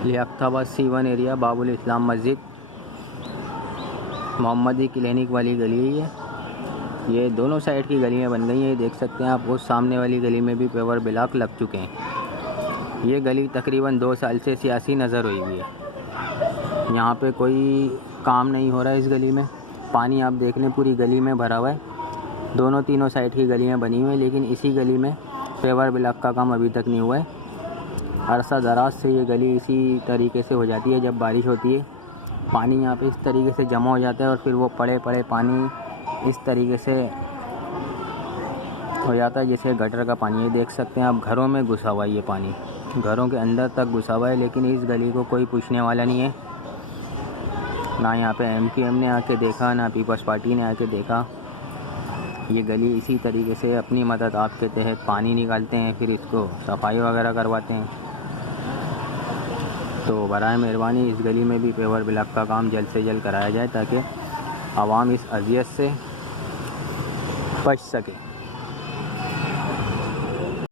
Liaquatabad C1 area, बाबुल इस्लाम मस्जिद, मोहम्मदी clinic वाली गली है ये दोनों साइड की गलियां बन गई हैं। ये देख सकते हैं आप, उस सामने वाली गली में भी पेवर ब्लॉक लग चुके हैं। ये गली तकरीबन 2 साल से सियासी नज़र हुई हुई है। यहाँ पे कोई काम नहीं हो रहा है इस गली में। पानी आप देख लें पूरी गली में भरा हुआ है। दोनों तीनों साइड की गलियां बनी हुई हैं, लेकिन इसी गली में पेवर ब्लॉक का काम अभी तक नहीं हुआ है। अरसा दराज से ये गली इसी तरीके से हो जाती है। जब बारिश होती है पानी यहाँ पे इस तरीके से जमा हो जाता है और फिर वो पड़े पानी इस तरीके से हो जाता है जैसे गटर का पानी है। देख सकते हैं आप, घरों में घुसा हुआ है ये पानी, घरों के अंदर तक घुसा हुआ है। लेकिन इस गली को कोई पूछने वाला नहीं है। ना यहाँ पे MQM ने आके देखा, ना पीपल्स पार्टी ने आके देखा। ये गली इसी तरीके से अपनी मदद आप के तहत पानी निकालते हैं, फिर इसको सफाई वगैरह करवाते हैं। तो बराए मेहरबानी इस गली में भी पेवर ब्लॉक का काम जल्द से जल्द कराया जाए ताकि आवाम इस अज़ियत से बच सके।